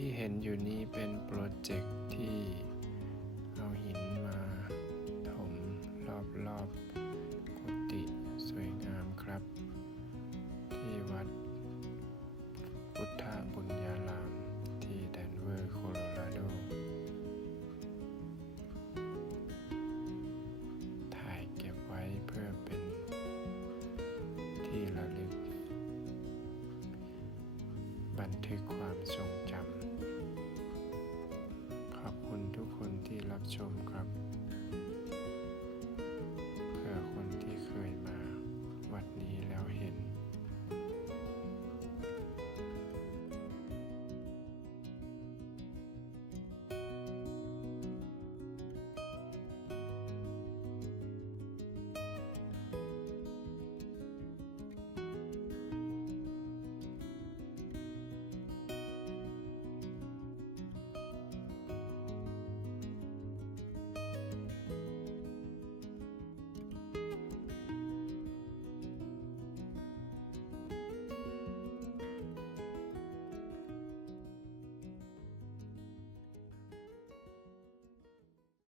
ที่เห็นอยู่นี้เป็นโปรเจกต์ที่เอาหินมาถมรอบกุฏิสวยงามครับที่วัดพุทธบุญญารามที่แดนเวอร์โคโลราโดถ่ายเก็บไว้เพื่อเป็นที่ระลึกบันทึกความทรงจำ